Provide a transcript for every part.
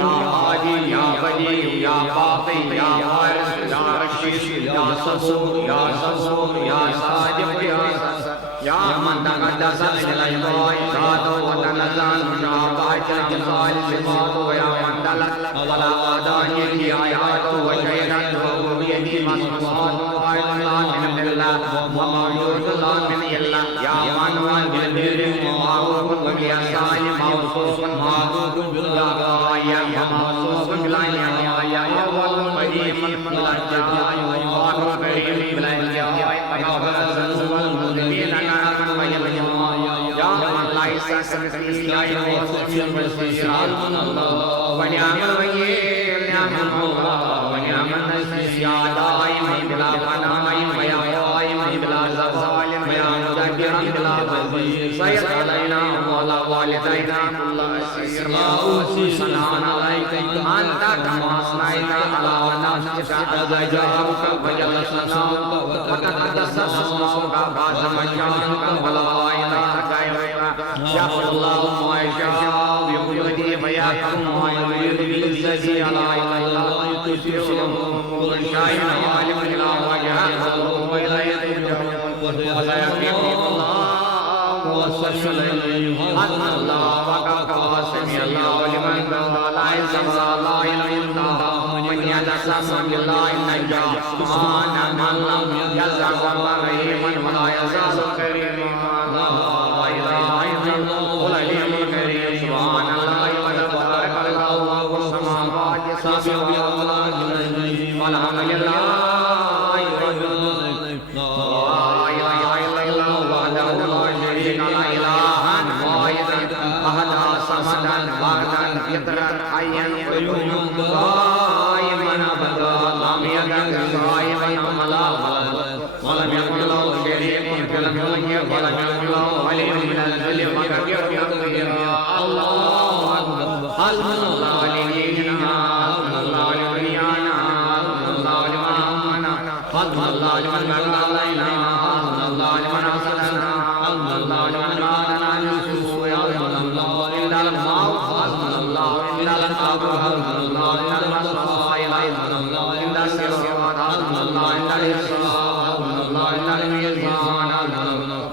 یا قیوم یا باقی یا وارث یا رشید یا صبور یا صبور یا صادق یا یا من تقدس من العباد وتنزل من عقائد الجلال صفات ويا من دلت على وحدانيته آياته وشهدت ربوبيته مصمصات وقائد الله من الله وموجود الله من الله يا من هو بالبر ومعروف وبالإحسان موصوف معروف بالغاية وموصوف بالعناية يا أول قديم بالأجيال وآخر قريب بالأجيال والمسلمين ونعم الوكيل نعم الله ونعم النصير يا دائم بلا فناء ويا قائم بلا زوال ويا مدبرا بلا بديل صل علينا وعلى والدينا كل أسير لا أوصي ثناء عليك أنت كما أثنيت على نفسك جاهك وجل ثناؤك وتقدس اسمك وعظم شانك ولا إله غيرك يغفر الله ما يشاء بقدرته ويحكم ما يريد بالعزة على لا اله الا الله شاهد عالم لا وجهه واليه ترجعون ولا يكفي الله وصلى ان الله وكفى سمع الله لمن لا عز لا اله الا الله من يتسمى بالله نجا سبحان من لم يزل رحيما ولا يزال كريما لا اله الا الله العلي الكريم سبحان الله وتبارك الله والسماوات السبع والحمد لله ولم يكن له شريك في الملك ولم يكن له ولي من الذل الله اكبر حسبنا الله لديننا حسبنا الله لوليانا حسبنا الله لمن امنا حسبنا الله لمن بلغ علينا حسبنا الله لمن ارسلنا حسبنا الله لمن بعثنا يوسف يا الله الا الماء حسبنا الله الا الاب حسبنا الله الا المصطفى حسبنا الله الا الصراط حسبنا الله الا الاسراء حسبنا الله الا الميزان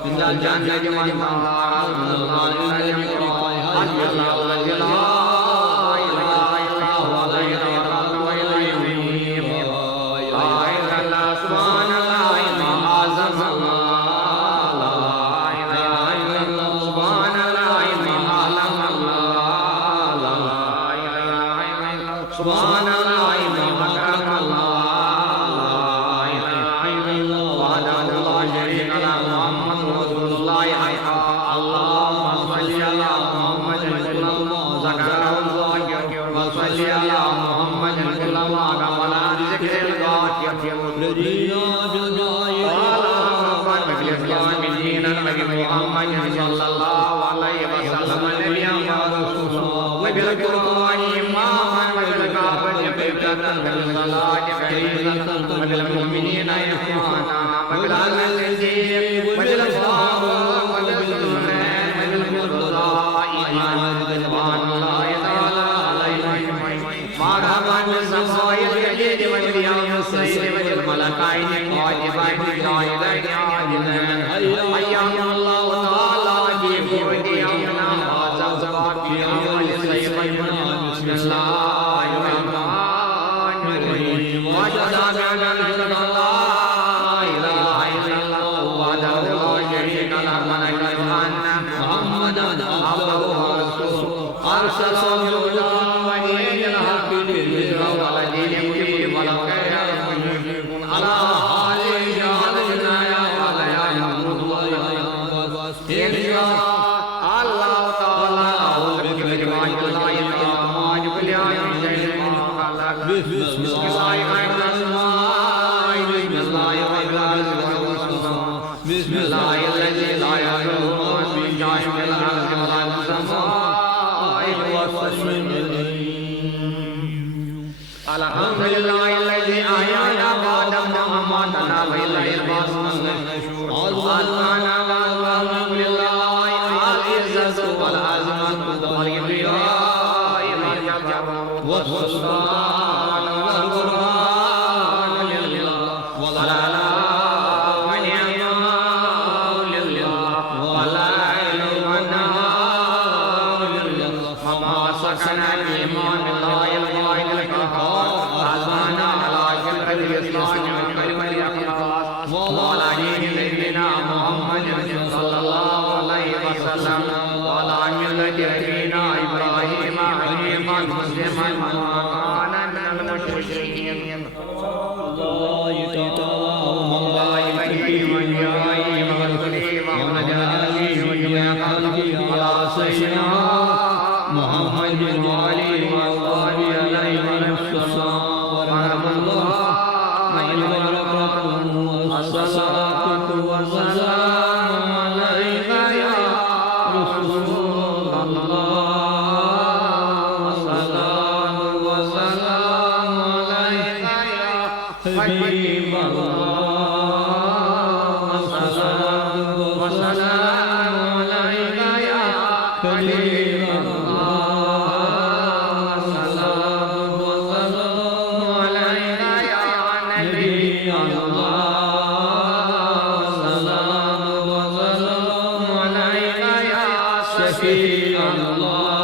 الا الجنه من حسبنا الله الا اليقين حسبنا الله الذي لا اله الا هو عليه توكلت واليه انيب لا اله الا الله سبحان الله ما اعظم الله لا اله الا الله سبحان الله ما اعلم الله لا اله الا الله سبحان الله ما اكرم الله لا اله الا الله وحده لا شريك له محمد رسول الله اللهم صل على محمد كلما ذكره الذاكر وصل على محمد كلما كمل ذكر الذاكر الذين قال ربنا بالاسلام دينا محمد صلى الله عليه وسلم نبيا ورسولا وبالقران اماما وبالكعبه بيتا وبالصلاه فريضه وبالمؤمنين اخوانا وبالعزيز وبالصحاب وبالسنن وبالقضاء سبحان الله تعالى عليهم مرحبا بالسماء الجديد واليوم السيد والملكين الواجبين الشاهدين عاجلين حياكم الله تعالى في فرد يومنا هذا في عمل سيدنا بسم الله الرحمن الرحيم واشهد ان لا اله الا الله وحده لا شريك له ونشهد ان محمدا عبده ورسوله ارسله بالهدى ودين الحق ليظهره على دين كله ولو كره المشركون على اله شهادتنا يا محمد ان شاء الله تعالى اعوذ بك من الله الرحمن الرحيم بسم الله الرحمن الرحيم بسم الله الذي لا يضر في جاه الارض ولا في السماء الحمد لله الذي احيانا بعد ما اماتنا واليه البعث اذنا والحمد لله العزه والعظمه والكبرياء والجبروت والسلطان ما كان من المشركين الله وملائكته على سيدنا محمد وعلى آله الصلاة ورحمة الله وبركاته والصلاة والسلام عليك يا رسول الله والصلاة والسلام عليك يا حبيب الله والصلاة والسلام عليك يا حبيب الله والصلاة والسلام عليك يا نبي الله والصلاة والسلام عليك يا شفيع الله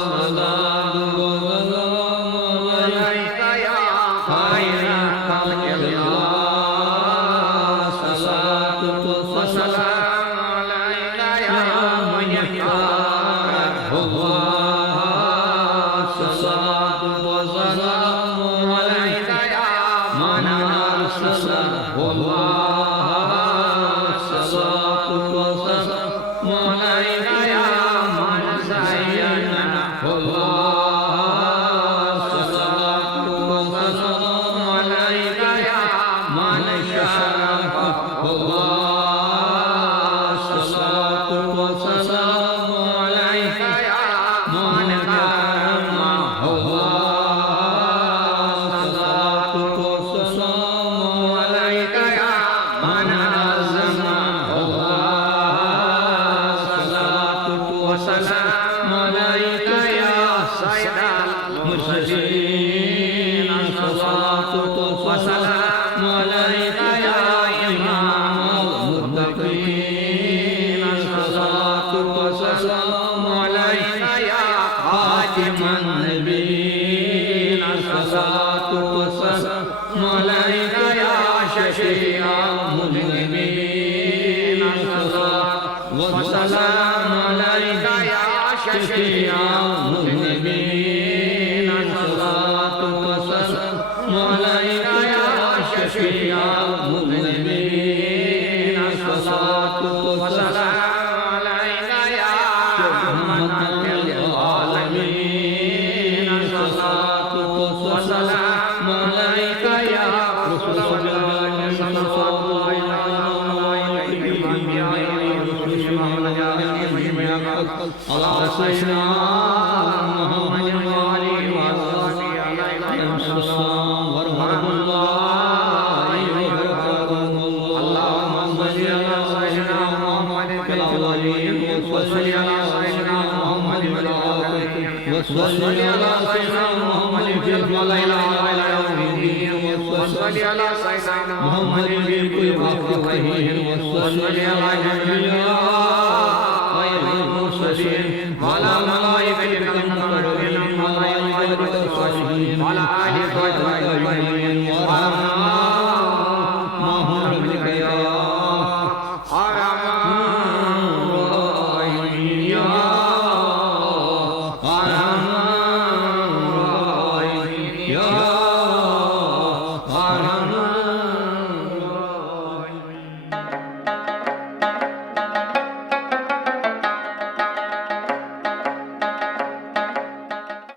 والصلاة والسلام عليك يا خير خلق الله الصلاة والسلام عليك يا من يختار الله الصلاة والسلام عليك يا من أرسله الله الصلاة والسلام عليك يا من زينه الله الصلاة والسلام عليك يا من شرفه الله الصلاة والسلام عليك يا من كرمه الله الصلاة والسلام عليك يا من عزمه الله الصلاة والسلام عليك يا سيد المرسلين الصلاة والسلام عليك يا إمام المتقين الصلاة والسلام عليك يا خاتم النبيين الصلاة والسلام عليك يا شفيع المذنبين الصلاة والسلام عليك يا شفيع المذنبين الصلاة والسلام عليك يا شفيع المذنبين الصلاة والسلام عليك يا رحمة للعالمين الصلاة والسلام عليك يا رسول الله صلى الله عليه وسلم على سيدنا محمد وعلى آله الصلاة ورحمة الله وبركاته اللهم صل على سيدنا محمد في الأولين وصل على سيدنا محمد في الآخرين وصل على سيدنا محمد في الليل واليوم وصل على سيدنا محمد في كل وقت وصل على الأنبياء خير المرسلين وعلى ملائكة المقربين وعلى آله وصحبه أجمعين وعلى